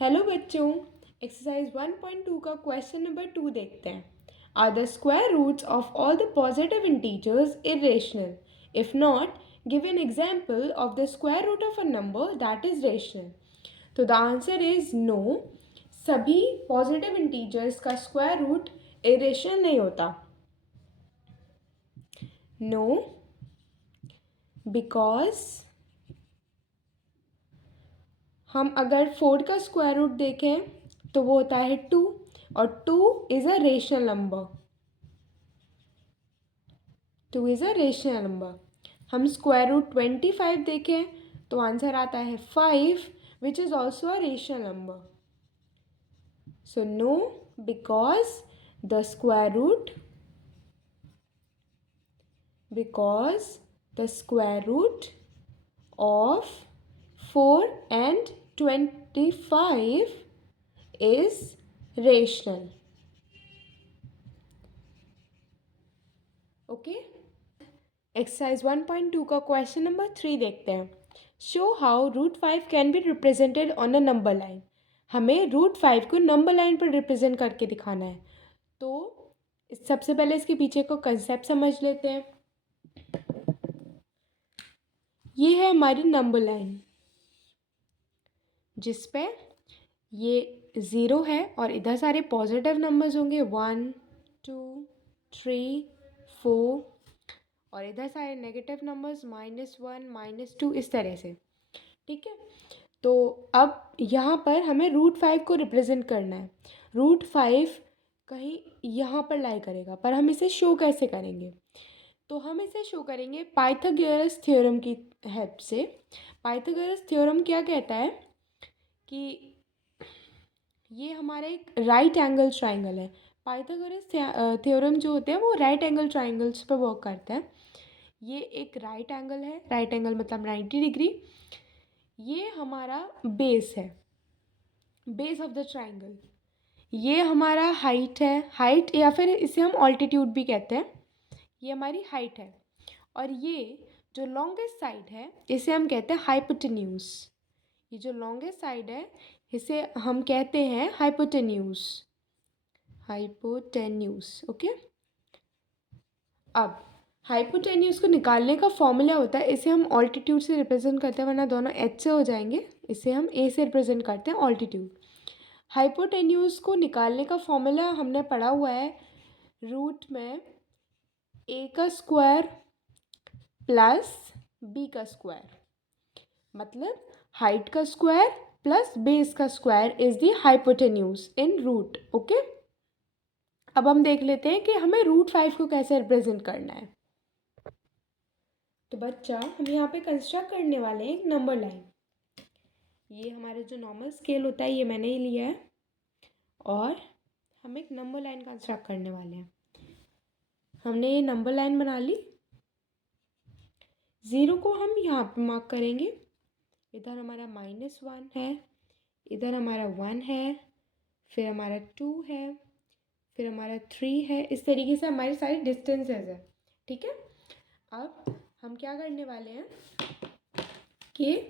Hello बच्चों, exercise 1.2 का question number 2 देखते हैं. Are the square roots of all the positive integers irrational? If not, give an example of the square root of a number that is rational. तो the answer is no. सभी positive integers का square root irrational नहीं होता. No, because हम अगर 4 का square root देखें तो वो होता है 2 और 2 is a rational number. 2 is a rational number. हम स्क्वायर रूट 25 देखें तो आंसर आता है 5 which is also a rational number. So no, because the square root of 4 and 25 is rational. Okay. Exercise 1.2 का क्वेश्चन नंबर 3 देखते हैं. Show how root 5 can be represented on a number line. हमें root 5 को number line पर represent करके दिखाना है. तो सबसे पहले इसके पीछे को कंसेप्ट समझ लेते हैं. ये है हमारी नंबर लाइन जिस पे ये 0 है और इधर सारे पॉजिटिव नंबर्स होंगे 1 2 3 4 और इधर सारे नेगेटिव नंबर्स -1 -2 इस तरह से. ठीक है. तो अब यहाँ पर हमें रूट 5 को रिप्रेजेंट करना है. रूट 5 कहीं यहाँ पर लाई करेगा, पर हम इसे शो कैसे करेंगे? तो हम इसे शो करेंगे पाइथागोरस थ्योरम की हेल्प से. पाइथागोरस थ्योरम क्या कहता है कि ये हमारा एक राइट एंगल ट्राइंगल है. पाइथागोरस थ्योरम जो होते हैं वो राइट एंगल ट्राइंगल्स पर वर्क करते हैं. ये एक राइट एंगल है. राइट एंगल मतलब 90 डिग्री. ये हमारा बेस है, बेस ऑफ द ट्राइंगल. ये हमारा हाइट है, हाइट या फिर इसे हम ऑल्टीट्यूड भी कहते हैं. ये हमारी हाइट है. और ये जो लॉन्गेस्ट साइड है इसे हम कहते हैं हाइपोटेन्यूज. ये जो लॉन्गेस्ट साइड है इसे हम कहते हैं हाइपोटेन्यूज. हाइपोटेन्यूज. ओके. अब हाइपोटेन्यूज को निकालने का फॉर्मूला होता है, इसे हम ऑल्टीट्यूड से रिप्रेजेंट करते हैं, वरना दोनों एच से हो जाएंगे. इसे हम ए से रिप्रेजेंट करते हैं ऑल्टीट्यूड. हाइपोटेन्यूज को निकालने का फॉर्मूला हमने पढ़ा हुआ है रूट में ए का स्क्वायर प्लस बी का स्क्वायर, मतलब हाइट का स्क्वायर प्लस बेस का square is the hypotenuse in root. Okay. अब हम देख लेते हैं कि हमें रूट 5 को कैसे रिप्रेजेंट करना है. तो बच्चा, हम यहाँ पे कंस्ट्रक्ट करने वाले हैं एक नंबर लाइन. ये हमारा जो नॉर्मल स्केल होता है ये मैंने ही लिया है और हम एक नंबर लाइन कंस्ट्रक्ट करने वाले हैं. हमने ये नंबर लाइन बना ली. 0 को हम यहाँ पे मार्क करेंगे. इधर हमारा -1 है, इधर हमारा 1 है, फिर हमारा 2 है, फिर हमारा 3 है. इस तरीके से हमारी सारी डिस्टेंसेस है. ठीक है. अब हम क्या करने वाले हैं कि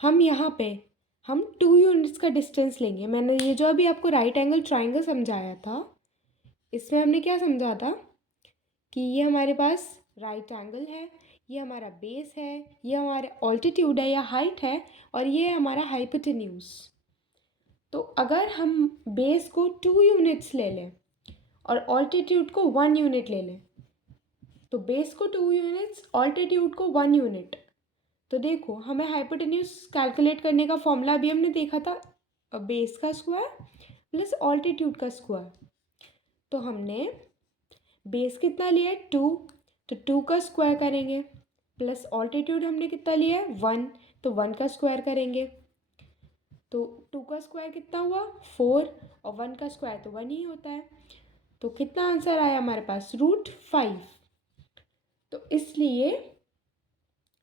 हम यहाँ पे हम 2 यूनिट्स का डिस्टेंस लेंगे. मैंने ये जो अभी आपको राइट एंगल ट्राइंगल समझाया था इसमें हमने क्या समझा था कि ये हमारे पास राइट एंगल है, ये हमारा बेस है, ये हमारा ऑल्टीट्यूड है या हाइट है, और ये हमारा हाइपोटेन्यूज. तो अगर हम बेस को 2 यूनिट्स ले लें और ऑल्टीट्यूड को 1 यूनिट ले लें, तो बेस को 2 यूनिट्स, ऑल्टीट्यूड को 1 यूनिट, तो देखो हमें हाइपोटेन्यूज कैलकुलेट करने का फॉर्मूला अभी हमने देखा था, बेस का स्क्वायर प्लस ऑल्टीट्यूड का स्क्वायर. तो हमने बेस कितना लिया है 2, तो 2 का स्क्वायर करेंगे, प्लस ऑल्टीट्यूड हमने कितना लिया है 1, तो 1 का स्क्वायर करेंगे. तो 2 का स्क्वायर कितना हुआ 4 और 1 का स्क्वायर तो 1 ही होता है. तो कितना आंसर आया हमारे पास रूट 5. तो इसलिए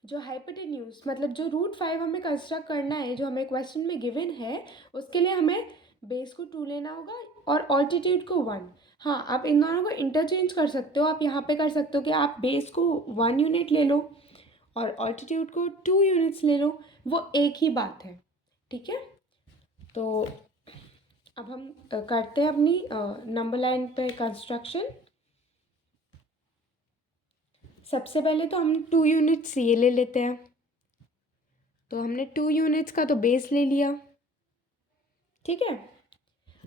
जो हाइपोटेन्यूज मतलब जो रूट 5 हमें कंस्ट्रक्ट करना है, जो हमें क्वेश्चन में गिवन है, उसके लिए हमें बेस को 2 लेना होगा और ऑल्टीट्यूड को 1. हाँ, आप इन दोनों को इंटरचेंज कर सकते हो. आप यहाँ पे कर सकते हो कि आप बेस को 1 यूनिट ले लो और ऑल्टीट्यूड को 2 यूनिट्स ले लो. वो एक ही बात है. ठीक है. तो अब हम करते हैं अपनी नंबर लाइन पे कंस्ट्रक्शन। सबसे पहले तो हम 2 यूनिट्स ये ले लेते हैं। तो हमने 2 यूनिट्स का तो बेस ले लिया, ठीक है।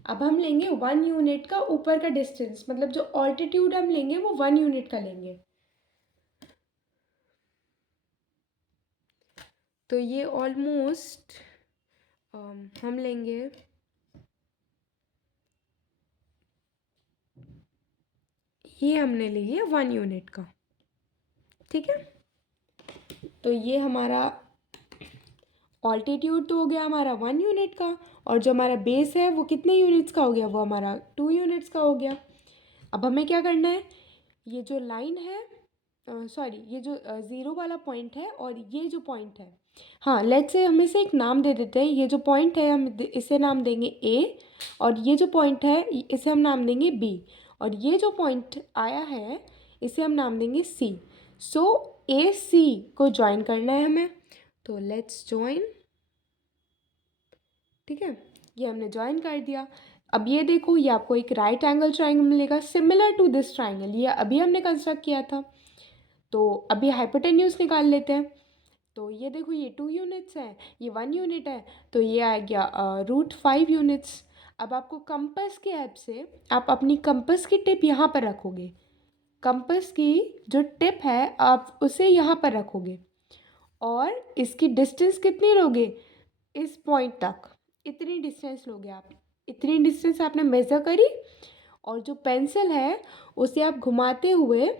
अब हम लेंगे 1 यूनिट का ऊपर का डिस्टेंस, मतलब जो ऑल्टीट्यूड हम लेंगे वो 1 यूनिट का लेंगे। तो ये ऑलमोस्ट हम लेंगे ये हमने ले लिया 1 यूनिट का, ठीक है। तो ये हमारा ऑल्टीट्यूड तो हो गया हमारा 1 यूनिट का, और जो हमारा बेस है वो कितने यूनिट्स का हो गया, वो हमारा 2 यूनिट्स का हो गया। अब हमें क्या करना है, ये जो लाइन है सॉरी ये जो ज़ीरो वाला पॉइंट है और ये जो पॉइंट है, हाँ लेट्स से हम इसे एक नाम दे देते हैं। ये जो पॉइंट है हम इसे नाम देंगे ए, और ये जो पॉइंट है इसे हम नाम देंगे बी, और ये जो पॉइंट आया है इसे हम नाम देंगे सी। सो ए सी को ज्वाइन करना है हमें, तो लेट्स ज्वाइन, ठीक है। ये हमने ज्वाइन कर दिया। अब ये देखो, ये आपको एक राइट एंगल ट्राइंगल मिलेगा सिमिलर टू दिस ट्राइंगल, ये अभी हमने कंस्ट्रक्ट किया था। तो अभी हाइपोटेन्यूज निकाल लेते हैं। तो ये देखो, ये 2 यूनिट्स हैं, ये 1 यूनिट है, तो ये आ गया √5 यूनिट्स। अब आपको कंपास की हेल्प से आप अपनी कंपास की टिप यहाँ पर रखोगे। कंपास की जो टिप है आप उसे यहाँ पर रखोगे, और इसकी डिस्टेंस कितनी लोगे, इस पॉइंट तक इतनी डिस्टेंस लोगे आप। इतनी डिस्टेंस आपने मेज़र करी, और जो पेंसिल है उसे आप घुमाते हुए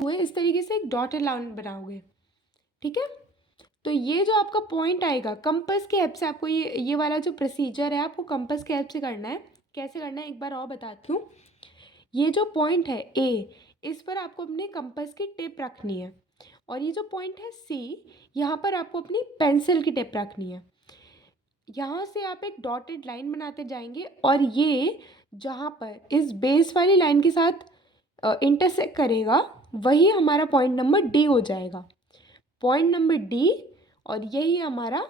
इस तरीके से एक डॉटेड लाइन बनाओगे, ठीक है। तो ये जो आपका पॉइंट आएगा, कंपास की हेल्प से आपको ये वाला जो प्रोसीजर है आपको कंपास की हेल्प से करना है। कैसे करना है एक बार और बताती हूँ। ये जो पॉइंट है ए, इस पर आपको अपने कंपास की टिप रखनी है, और ये जो पॉइंट है सी, यहाँ पर आपको अपनी पेंसिल की टिप रखनी है। यहाँ से आप एक डॉटेड लाइन बनाते जाएंगे, और ये जहाँ पर इस बेस वाली लाइन के साथ इंटरसेक्ट करेगा वही हमारा पॉइंट नंबर डी हो जाएगा। पॉइंट नंबर डी, और यही हमारा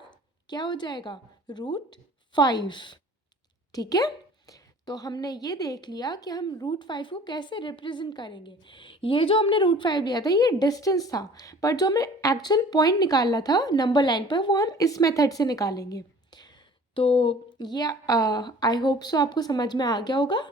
क्या हो जाएगा, √5, ठीक है। तो हमने ये देख लिया कि हम √5 को कैसे रिप्रेजेंट करेंगे। ये जो हमने √5 लिया था ये डिस्टेंस था, पर जो हमें एक्चुअल पॉइंट निकालना था नंबर लाइन पर वो हम इस मेथड से निकालेंगे। तो ये आई होप सो आपको समझ में आ गया होगा।